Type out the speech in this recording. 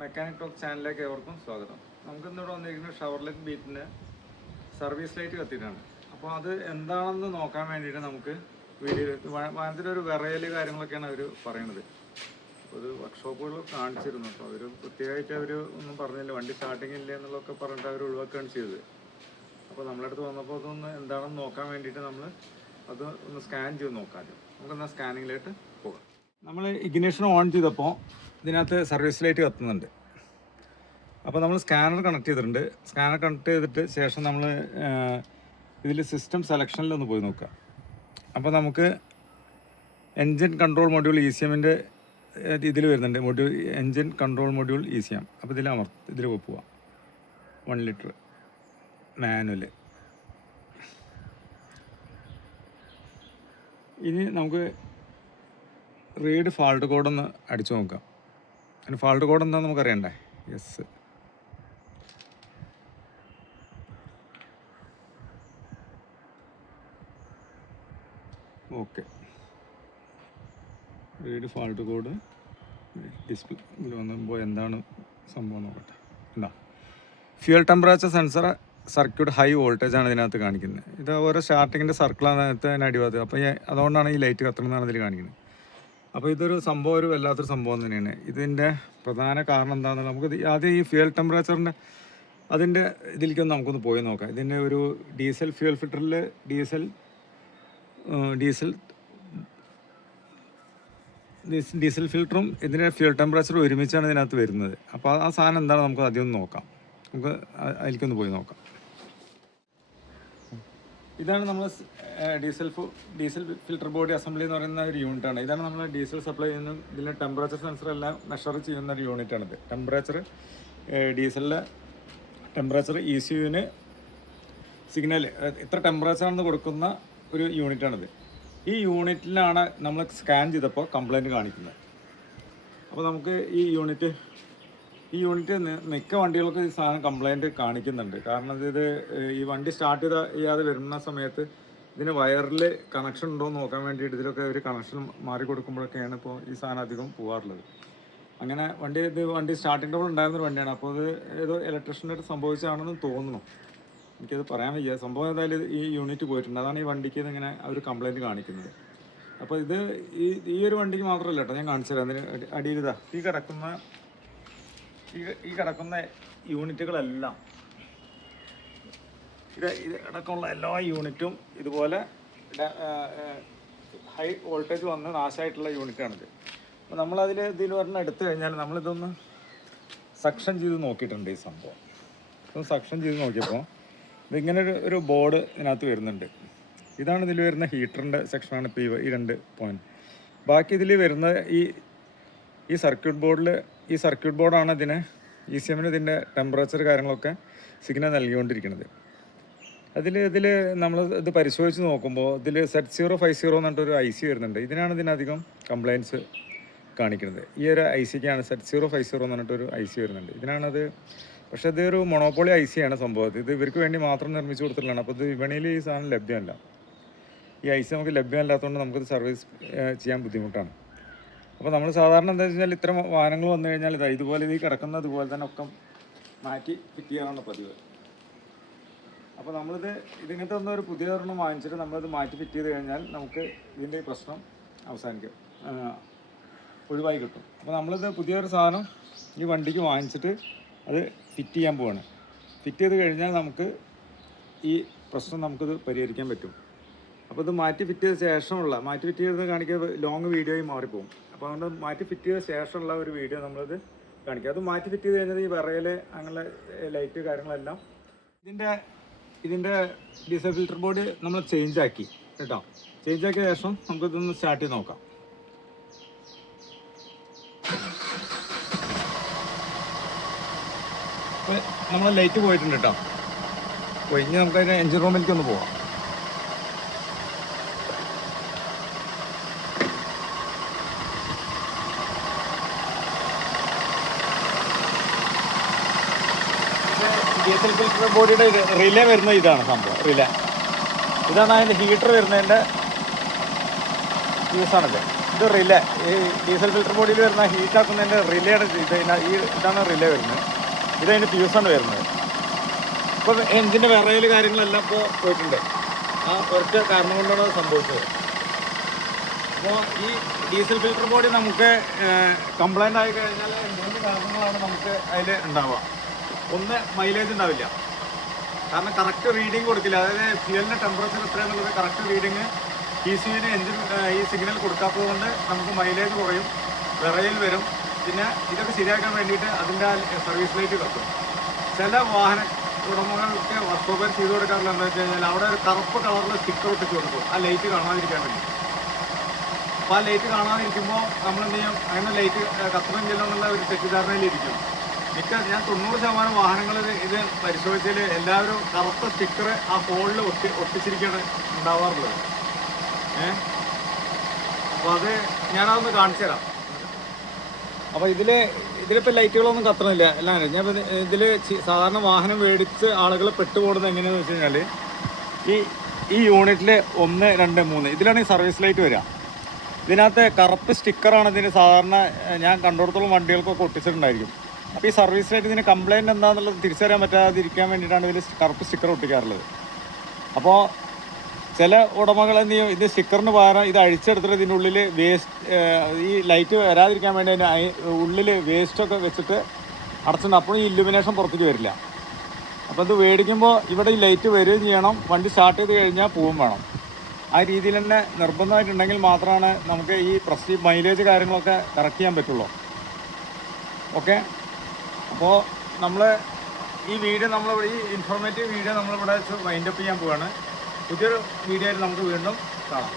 Mechanic talk ചാനലിലേക്ക് ഏവർക്കും സ്വാഗതം. നമുക്കിന്നിവിടെ വന്നിരിക്കുന്ന ഷവർലെറ്റ് ബീറ്റിൻ്റെ സർവീസ് ലൈറ്റ് കത്തിയിട്ടാണ്. അപ്പോൾ അത് എന്താണെന്ന് നോക്കാൻ വേണ്ടിയിട്ട് നമുക്ക് വീഡിയോയിൽ വാഹനത്തിലൊരു വിറയൽ കാര്യങ്ങളൊക്കെയാണ് അവർ പറയുന്നത്. അപ്പോൾ ഒരു വർക്ക്ഷോപ്പുകൾ കാണിച്ചിരുന്നു. അപ്പോൾ അവർ പ്രത്യേകമായിട്ട് അവർ ഒന്നും പറഞ്ഞില്ല, വണ്ടി സ്റ്റാർട്ടിങ് ഇല്ല എന്നുള്ളതൊക്കെ പറഞ്ഞിട്ട് അവർ ഒഴിവാക്കുകയാണ് ചെയ്തത്. അപ്പോൾ നമ്മുടെ അടുത്ത് വന്നപ്പോൾ അതൊന്ന് എന്താണെന്ന് നോക്കാൻ വേണ്ടിയിട്ട് നമ്മൾ അത് ഒന്ന് സ്കാൻ ചെയ്ത് നോക്കാം. നമുക്കെന്നാൽ സ്കാനിങ്ങിലേക്ക് പോകാം. നമ്മൾ ഇഗ്നിഷൻ ഓൺ ചെയ്തപ്പോൾ ഇതിനകത്ത് സർവീസ് ലൈറ്റ് കത്തുന്നുണ്ട്. അപ്പോൾ നമ്മൾ സ്കാനർ കണക്ട് ചെയ്തിട്ടുണ്ട്. സ്കാനർ കണക്ട് ചെയ്തിട്ട് ശേഷം നമ്മൾ ഇതിൽ സിസ്റ്റം സെലക്ഷനിലൊന്ന് പോയി നോക്കുക. അപ്പോൾ നമുക്ക് എൻജിൻ കൺട്രോൾ മൊഡ്യൂൾ ECMൻ്റെ ഇതിൽ വരുന്നുണ്ട്. Module engine control module ECM. അപ്പോൾ ഇതിൽ പോവാം. 1 ലിറ്റർ മാനുവൽ. ഇനി നമുക്ക് റീഡ് ഫാൾട്ട് കോഡൊന്ന് അടിച്ചു നോക്കാം. അതിന് ഫാൾട്ട് കോഡ് എന്താണെന്ന് നമുക്കറിയണ്ടേ? Yes, okay. Read fault code display ഇതിൽ വന്നുമ്പോൾ എന്താണ് സംഭവം നോക്കട്ടെ. എന്താ fuel temperature sensor circuit high voltage ആണ് ഇതിനകത്ത് കാണിക്കുന്നത്. ഇത് ഓരോ സ്റ്റാർട്ടിങ്ങിൻ്റെ സർക്കിളാണ് അതിന് അടിഭാഗത്ത്. അപ്പോൾ അതുകൊണ്ടാണ് ഈ ലൈറ്റ് കത്തണമെന്നാണ് ഇതിൽ കാണിക്കുന്നത്. അപ്പോൾ ഇതൊരു സംഭവം, ഒരു വല്ലാത്തൊരു സംഭവം തന്നെയാണ്. ഇതിൻ്റെ പ്രധാന കാരണം എന്താണെന്ന് നമുക്ക് ആദ്യം ഈ ഫ്യൂൽ ടെമ്പറേച്ചറിൻ്റെ അതിൻ്റെ ഇതിലേക്കൊന്ന് നമുക്കൊന്ന് പോയി നോക്കാം. ഇതിൻ്റെ ഒരു ഡീസൽ ഫ്യൂൽ ഫിൽറ്ററിൽ ഡീസൽ ഫിൽറ്ററും ഇതിൻ്റെ ഫ്യൂൽ ടെമ്പറേച്ചറും ഒരുമിച്ചാണ് ഇതിനകത്ത് വരുന്നത്. അപ്പോൾ ആ സാധനം എന്താണ് നമുക്ക് ആദ്യം ഒന്ന് നോക്കാം. നമുക്ക് അതിലേക്കൊന്ന് പോയി നോക്കാം. ഇതാണ് നമ്മൾ ഡീസൽ ഫിൽറ്റർ ബോഡി അസംബ്ലി എന്ന് പറയുന്ന ഒരു യൂണിറ്റാണ്. ഇതാണ് നമ്മൾ ഡീസൽ സപ്ലൈ ചെയ്യുന്ന ഇതിൻ്റെ ടെമ്പറേച്ചർ സെൻസർ എല്ലാം മെഷർ ചെയ്യുന്ന ഒരു യൂണിറ്റാണിത്. ഡീസലിൻ്റെ ടെമ്പറേച്ചർ ECUവിന് സിഗ്നൽ ഇത്ര ടെമ്പറേച്ചറാണെന്ന് കൊടുക്കുന്ന ഒരു യൂണിറ്റാണിത്. ഈ യൂണിറ്റിലാണ് നമ്മൾ സ്കാൻ ചെയ്തപ്പോൾ കംപ്ലൈൻറ്റ് കാണിക്കുന്നത്. അപ്പോൾ നമുക്ക് ഈ യൂണിറ്റ് മിക്ക വണ്ടികൾക്ക് ഈ സാധനം കംപ്ലൈൻറ്റ് കാണിക്കുന്നുണ്ട്. കാരണം ഇത് ഈ വണ്ടി സ്റ്റാർട്ട് ചെയ്യാതെ വരുന്ന സമയത്ത് ഇതിന് വയറിൽ കണക്ഷൻ ഉണ്ടോ എന്ന് നോക്കാൻ വേണ്ടിയിട്ട് ഇതിലൊക്കെ ഒരു കണക്ഷൻ മാറി കൊടുക്കുമ്പോഴൊക്കെയാണ് ഇപ്പോൾ ഈ സാധനം അധികം പോകാറുള്ളത്. അങ്ങനെ വണ്ടി സ്റ്റാർട്ടിംഗ് ട്രബിൾ ഉണ്ടായിരുന്നൊരു വണ്ടിയാണ്. അപ്പോൾ അത് ഏതോ ഇലക്ട്രീഷ്യനായിട്ട് സംഭവിച്ചതാണെന്ന് തോന്നുന്നു. എനിക്കത് പറയാൻ വയ്യ. സംഭവം ഏതായാലും ഈ യൂണിറ്റ് പോയിട്ടുണ്ട്. അതാണ് ഈ വണ്ടിക്ക് ഇതിങ്ങനെ ഒരു കംപ്ലൈൻറ്റ് കാണിക്കുന്നത്. അപ്പോൾ ഇത് ഈ ഒരു വണ്ടിക്ക് മാത്രമല്ല കേട്ടോ, ഞാൻ കാണിച്ചു തരാം. അതിന് അടിയിലിതാ ഈ കിടക്കുന്ന യൂണിറ്റുകളെല്ലാം ഇത് അടക്കമുള്ള എല്ലാ യൂണിറ്റും ഇതുപോലെ ഹൈ വോൾട്ടേജ് വന്ന് നാശമായിട്ടുള്ള യൂണിറ്റാണിത്. അപ്പോൾ ഇതിൽ ഒരെണ്ണം എടുത്തു കഴിഞ്ഞാൽ നമ്മളിതൊന്ന് സക്ഷൻ ചെയ്ത് നോക്കിയിട്ടുണ്ട്. ഈ സംഭവം ഇതൊന്ന് സക്ഷൻ ചെയ്ത് നോക്കിയപ്പോൾ ഇതിങ്ങനെ ഒരു ബോർഡ് ഇതിനകത്ത് വരുന്നുണ്ട്. ഇതാണ് ഇതിൽ വരുന്ന ഹീറ്ററിൻ്റെ സെക്ഷനാണ്. ഇപ്പോൾ ഈ 2 പോയിൻറ്റ്. ബാക്കി ഇതിൽ വരുന്ന ഈ സർക്യൂട്ട് ബോർഡാണ് ECMന് ഇതിൻ്റെ ടെമ്പറേച്ചർ കാര്യങ്ങളൊക്കെ സിഗ്നൽ നൽകിക്കൊണ്ടിരിക്കുന്നത്. ഇതിൽ നമ്മൾ ഇത് പരിശോധിച്ച് നോക്കുമ്പോൾ ഇതിൽ Z050 എന്ന് പറഞ്ഞിട്ടൊരു IC വരുന്നുണ്ട്. ഇതിനധികം കംപ്ലയിൻറ്റ്സ് കാണിക്കുന്നത്. ഈ ഒരു ICക്കാണ് Z050 എന്ന് പറഞ്ഞിട്ടൊരു IC വരുന്നുണ്ട്. പക്ഷേ ഇതൊരു മൊണോപ്പൊളി ICയാണ് സംഭവത്തിൽ. ഇത് ഇവർക്ക് വേണ്ടി മാത്രം നിർമ്മിച്ചു കൊടുത്തിട്ടുള്ളതാണ്. അപ്പോൾ ഇത് വിപണിയിൽ ഈ സാധനം ലഭ്യമല്ല. ഈ IC നമുക്ക് ലഭ്യമല്ലാത്തതുകൊണ്ട് നമുക്കിത് സർവീസ് ചെയ്യാൻ ബുദ്ധിമുട്ടാണ്. അപ്പോൾ നമ്മൾ സാധാരണ എന്താ വെച്ച് കഴിഞ്ഞാൽ ഇത്തരം വാഹനങ്ങൾ വന്നു കഴിഞ്ഞാൽ ഇതുപോലെ കിടക്കുന്ന ഇതുപോലെ തന്നെ ഒക്കെ മാറ്റി ഫിറ്റ് ചെയ്യാനാണ് പതിവ്. അപ്പോൾ ഇതിങ്ങനത്തെ ഒരു പുതിയ ഒരെണ്ണം വാങ്ങിച്ചിട്ട് നമ്മളിത് മാറ്റി ഫിറ്റ് ചെയ്ത് കഴിഞ്ഞാൽ നമുക്ക് ഇതിൻ്റെ പ്രശ്നം ഒഴിവായി കിട്ടും. അപ്പോൾ നമ്മളിത് പുതിയൊരു സാധനം ഈ വണ്ടിക്ക് വാങ്ങിച്ചിട്ട് അത് ഫിറ്റ് ചെയ്യാൻ പോവാണ്. ഫിറ്റ് ചെയ്ത് കഴിഞ്ഞാൽ നമുക്ക് ഈ പ്രശ്നം നമുക്കിത് പരിഹരിക്കാൻ പറ്റും. അപ്പോൾ ഇത് മാറ്റി ഫിറ്റ് ചെയ്ത് കാണിക്കുക ലോങ് വീഡിയോയും മാറിപ്പോകും. അപ്പോൾ അതുകൊണ്ട് മാറ്റി ഫിറ്റ് ചെയ്ത ശേഷമുള്ള ഒരു വീഡിയോ നമ്മളിത് കാണിക്കുക. അത് മാറ്റി ഫിറ്റ് ചെയ്ത് കഴിഞ്ഞാൽ ഈ വിറയൽ അങ്ങനെ ലൈറ്റ് കാര്യങ്ങളെല്ലാം ഇതിൻ്റെ ഡീസൽ ഫിൽറ്റർ ബോഡി നമ്മൾ ചേഞ്ച് ആക്കി കേട്ടോ. ചേഞ്ച് ആക്കിയ ശേഷം നമുക്കിതൊന്ന് സ്റ്റാർട്ട് ചെയ്ത് നോക്കാം. അപ്പോൾ നമ്മൾ ലൈറ്റ് പോയിട്ടുണ്ട് കേട്ടോ. അപ്പോൾ ഇനി നമുക്കതിൻ്റെ എഞ്ചിൻ റൂമിലേക്ക് ഒന്ന് പോവാം. ഡീസൽ ഫിൽറ്റർ ബോഡിയുടെ റിലേ വരുന്ന ഇതാണ് സംഭവം. ഇതാണ് അതിൻ്റെ ഹീറ്റർ വരുന്നതിൻ്റെ ഫ്യൂസാണിത്. ഇത് റിലേ, ഈ ഡീസൽ ഫിൽറ്റർ ബോഡിയിൽ വരുന്ന ഹീറ്റാക്കുന്നതിൻ്റെ റിലേയുടെ ഇതാണ് റിലേ വരുന്നത്. ഇതതിൻ്റെ ഫ്യൂസാണ് വരുന്നത്. ഇപ്പോൾ എഞ്ചിൻ്റെ വിറയൽ കാര്യങ്ങളെല്ലാം ഇപ്പോൾ പോയിട്ടുണ്ട്. ആ ഒറ്റ കാരണം കൊണ്ടാണ് അത് സംഭവിച്ചത്. അപ്പോൾ ഈ ഡീസൽ ഫിൽറ്റർ ബോഡി നമുക്ക് കംപ്ലൈൻ്റ് ആയി കഴിഞ്ഞാൽ 3 കാരണങ്ങളാണ് നമുക്ക് അതിൽ ഉണ്ടാവുക. ഒന്ന്, മൈലേജ് ഉണ്ടാവില്ല. കാരണം കറക്റ്റ് റീഡിങ് കൊടുക്കില്ല. അതായത് ഫ്യൂവലിൻ്റെ ടെമ്പറേച്ചർ എത്രയാണെന്നുള്ളത് കറക്റ്റ് റീഡിങ് ECUവിന് എഞ്ചിൻ ഈ സിഗ്നൽ കൊടുക്കാത്തത് കൊണ്ട് നമുക്ക് മൈലേജ് കുറയും, വിറയൽ വരും. പിന്നെ ഇതൊക്കെ ശരിയാക്കാൻ വേണ്ടിയിട്ട് അതിൻ്റെ സർവീസ് ലൈറ്റ് കത്തും. ചില വാഹന ഉടമകൾക്ക് വർക്ക്ഷോപ്പർ ചെയ്ത് കൊടുക്കാറുള്ളത് എന്താ വെച്ച് കഴിഞ്ഞാൽ അവിടെ ഒരു കറുപ്പ് കളറിൽ സ്റ്റിക്കർ ഒട്ടിച്ച് കൊടുക്കും, ആ ലൈറ്റ് കാണാതിരിക്കാൻ വേണ്ടി. അപ്പോൾ ആ ലൈറ്റ് കാണാതിരിക്കുമ്പോൾ നമ്മളെന്ത് ചെയ്യും, അങ്ങനെ ലൈറ്റ് കത്തുന്നില്ല എന്നുള്ള ഒരു തെറ്റിദ്ധാരണയിലിരിക്കും. ഞാൻ 90% വാഹനങ്ങൾ ഇത് പരിശോധിച്ചാൽ എല്ലാവരും കറുത്ത സ്റ്റിക്കർ ആ ഹോളിൽ ഒട്ടിച്ചിരിക്കുകയാണ് ഉണ്ടാവാറുള്ളത്. അപ്പോൾ അത് ഞാനതൊന്ന് കാണിച്ചു തരാം. അപ്പോൾ ഇതിലിപ്പോൾ ലൈറ്റുകളൊന്നും കത്തണില്ല എല്ലാവരും. ഞാൻ ഇതിൽ സാധാരണ വാഹനം മേടിച്ച് ആളുകൾ പെട്ടുപോടുന്നത് എങ്ങനെയാണെന്ന് വെച്ച് കഴിഞ്ഞാൽ ഈ യൂണിറ്റിൽ 1, 2, 3 ഇതിലാണ് ഈ സർവീസ് ലൈറ്റ് വരിക. ഇതിനകത്ത് കറുപ്പ് സ്റ്റിക്കറാണ് ഇതിന് സാധാരണ ഞാൻ കണ്ടിടത്തോളം വണ്ടികൾക്കൊക്കെ ഒട്ടിച്ചിട്ടുണ്ടായിരിക്കും. അപ്പോൾ ഈ സർവീസ് ലൈറ്റ് ഇതിന് കംപ്ലയിൻറ്റ് എന്താണെന്നുള്ളത് തിരിച്ചറിയാൻ പറ്റാതിരിക്കാൻ വേണ്ടിയിട്ടാണ് ഇതിൽ കറുപ്പ് സ്റ്റിക്കർ ഒട്ടിക്കാറുള്ളത്. അപ്പോൾ ചില ഉടമകൾ എന്ത് ചെയ്യും, ഇത് സ്റ്റിക്കറിന് പകരം ഇത് അഴിച്ചെടുത്തിട്ട് ഇതിൻ്റെ ഉള്ളിൽ വേസ്റ്റ്, ഈ ലൈറ്റ് വരാതിരിക്കാൻ വേണ്ടി അതിന് ഉള്ളിൽ വേസ്റ്റൊക്കെ വെച്ചിട്ട് അടച്ചിട്ടുണ്ട്. അപ്പോഴും ഈ ഇല്ലുമിനേഷൻ പുറത്തേക്ക് വരില്ല. അപ്പോൾ ഇത് മേടിക്കുമ്പോൾ ഇവിടെ ഈ ലൈറ്റ് വരികയും ചെയ്യണം, വണ്ടി സ്റ്റാർട്ട് ചെയ്ത് കഴിഞ്ഞാൽ പോവും വേണം. ആ രീതിയിൽ തന്നെ നിർബന്ധമായിട്ടുണ്ടെങ്കിൽ മാത്രമാണ് നമുക്ക് ഈ മൈലേജ് കാര്യങ്ങളൊക്കെ കറക്റ്റ് ചെയ്യാൻ പറ്റുള്ളൂ. ഓക്കെ, അപ്പോൾ നമ്മൾ ഈ ഇൻഫോർമേറ്റീവ് വീഡിയോ നമ്മളിവിടെ വെച്ച് വൈൻഡപ്പ് ചെയ്യാൻ പോവുകയാണ്. പുതിയൊരു വീഡിയോയിൽ നമുക്ക് വീണ്ടും കാണാം.